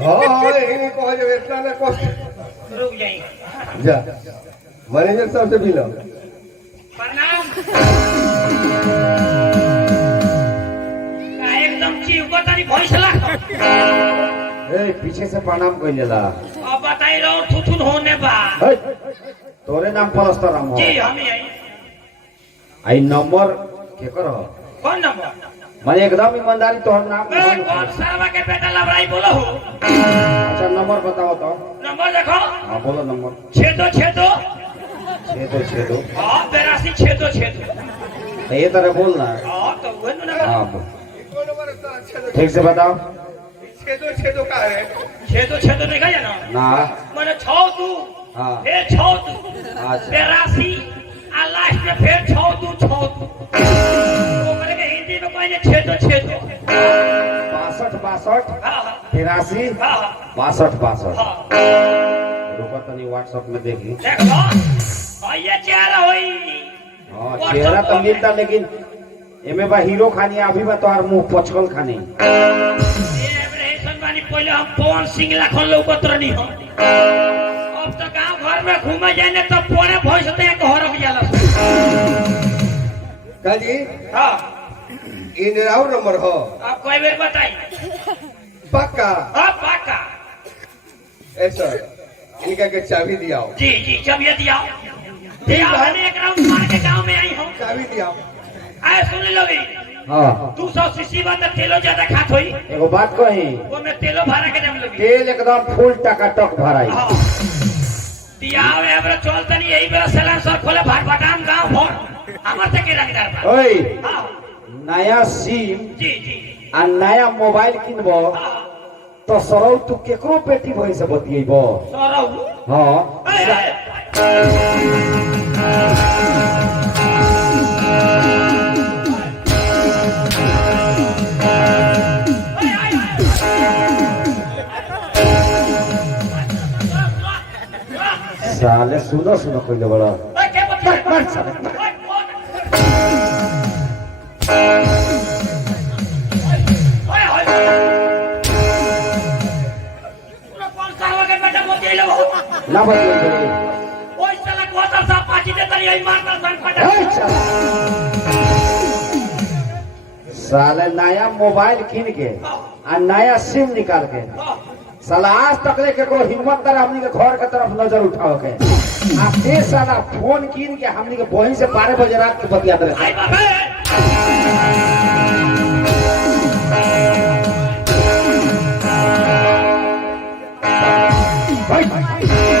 हाँ यही कहो जो इतना ना कहो रुक जाइए जा मैनेजर साहब से मिलो प्रणाम का एकदम चीव को तनी भैंसला ए पीछे से प्रणाम कर लेला। अब बताई रहो थुथुन होने बा हे, तोरे नाम परस्तर राम हो। जी हम ही आई आई नंबर के करो कौन नंबर माने एकदम ईमानदारी तोहर नाम ए कौन सारवा के बेटा लबराई बोलो हो अच्छा नंबर बताओ तो। नंबर देखो हाँ बोलो नंबर। 62 छेदो हाँ 82 तो ये तरह बोलना। हाँ तो वो ना हाँ बोल। ठीक से बताओ। छेदो का है 62 नहीं गया ना ना मैंने 62 हाँ फिर 62 अच्छा 82 आ लास्ट में फिर 62 वो करेंगे हिंदी में कोई 62 62 हाँ 83 हाँ 62 हाँ रुको तनी व्हाट्सएप में देखी। देखो और ये चेहरा हुई हाँ चेहरा तो मिलता लेकिन एमे बा हीरो खानी अभी बा तोहार मुंह पचकल खानी। ये एब्रेशन वाली पहले हम पवन सिंह लाखों लोग नहीं हो अब तो गांव घर में घूमे जाने तो पोड़े भैंस दे के हो रख जाला का जी हाँ इन राव नंबर हो आप कोई बेर बताई पक्का हाँ पाका ऐसा इनका के चाबी दियाओ जी जी जब ये दिया मैंने एक राउंड मार के गांव में आई हूँ चाबी दियाओ आए सुन लोगी हाँ 200 सीसी बात तेलो ज्यादा खात हुई एगो बात कही वो में तेलो भरा के जम लोगी तेल एकदम फुल टकाटक भराई। हाँ दियाओ एबरा चलता नहीं यही बेरा सलाम सर खोले भाट बटाम गांव भोर हमर से के रंगदार बा ओए हाँ नया सिम जी जी आ नया मोबाइल किनबो हाँ तो सरौ तू केकरो पेटी भई से बतियेबो। सरौ हाँ साले सुनो सुनो कोई बड़ा मर साले ना बतिये साले नया मोबाइल किन के आ नया सिम निकाल के साला आज तक ले केकरो हिम्मत कर हमनी के घर के तरफ नजर उठाओ के आ ते साला फोन किन के हमनी के बहिन से 12 बजे रात के बतिया दे। भाई